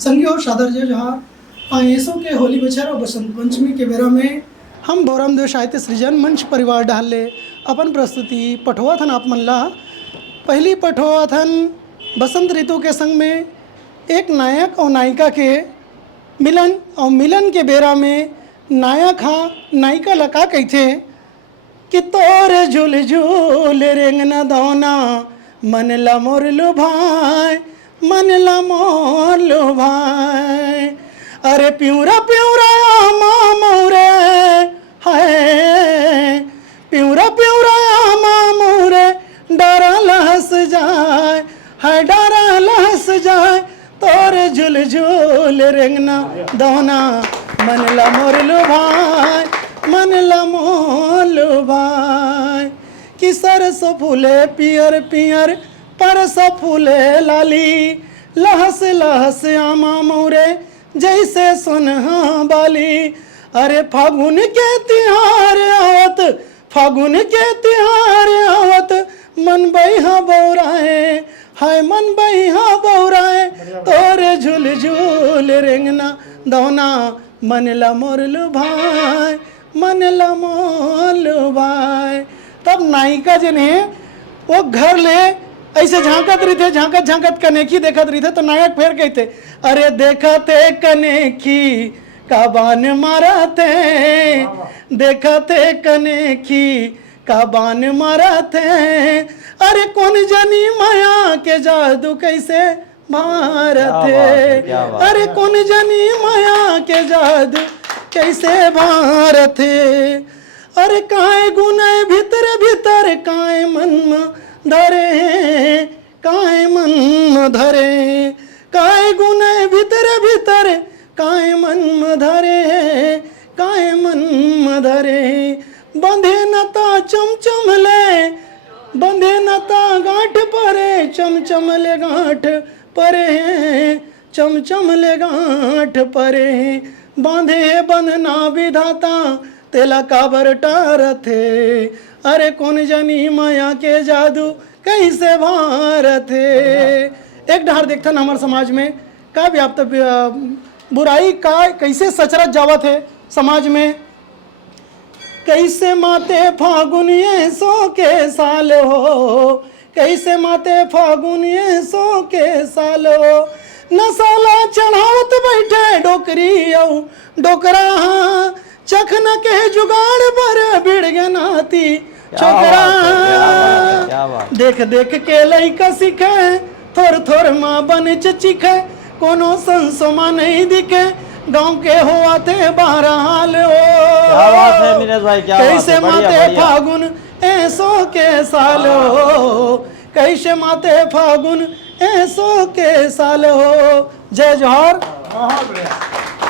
संगियो सादर जहाँ आएसों के होली बछर और बसंत पंचमी के बेरा में हम भोरम देव साहित्य सृजन मंच परिवार डाले अपन प्रस्तुति पठोथन आप मन ला। पहली पठोथन बसंत ऋतु के संग में एक नायक और नायिका के मिलन और मिलन के बेरा में नायक हाँ नायिका लका कहते कि तोर झूल झूल रेंगना दौना मन ला मोर लो भाई मन ला मोर लो भाई। अरे प्यूरा प्यूरा आमा मोरे हाय प्यूरा प्यूरा आमा मोरे डरा लहस जाए हाय डरा लहस जाए तोर झूल झूल रेंगना दौना मन ला मोर लो भाई मन ला मोर लो भाई। कि सरसों फूले पियर पियर परसों फूले लाली लहस लहस आमा मोरे जैसे सुनहा बाली। अरे फागुन के तिहार आवत फागुन के तिहार आवत मन बहिहा बौराए हाय मन बहिहा बौराए तोरे झूल झूल रेंगना दौना मन ला मोर लो भाई मन ला मोर लो भाई। तब नायिका जन है वो घर ले ऐसे झांकत रही थे झांकत झांकत कनेखी देखत रही थे तो नायक फिर कहते अरे देखते कनेखी का बान मारते देखते कनेखी का बान मारते। अरे कौन जानी माया के जादू कैसे मारते अरे कौन जानी माया के जादू कैसे मारते। अरे काय गुने भीतर भीतर काय मन धरे काय मन धरे काय गुने भीतर भीतर काय मन धरे काय मन धरे। बंधे नता चमचमले बंधे नता गांठ परे चमचमले गांठ परे चमचमले गांठ परे। बांधे बंधना विधाता तेला काबर टारथे अरे कौन जानी माया के जादू कैसे भारथे। एक ढार देखता ना हमारे समाज में का व्याप्त बुराई का कैसे सचरत जावत है समाज में। कैसे माते फागुन ये सो के साल हो कैसे माते फागुन ये सो के साल हो। नसाला चढ़ावत बैठे डोकरी औ डोकरा चखन के जुगाड़ पर बिड़ गनाती छोकरा। देख देख के लइका सीखे थोर थोर माँ बन चिखे कोनो संसोमा नहीं दिखे गांव के हुआ थे बारह हाल हो। कैसे माते फागुन ऐसो के साल हो कैसे माते फागुन ऐसो के साल हो। जय जोहर।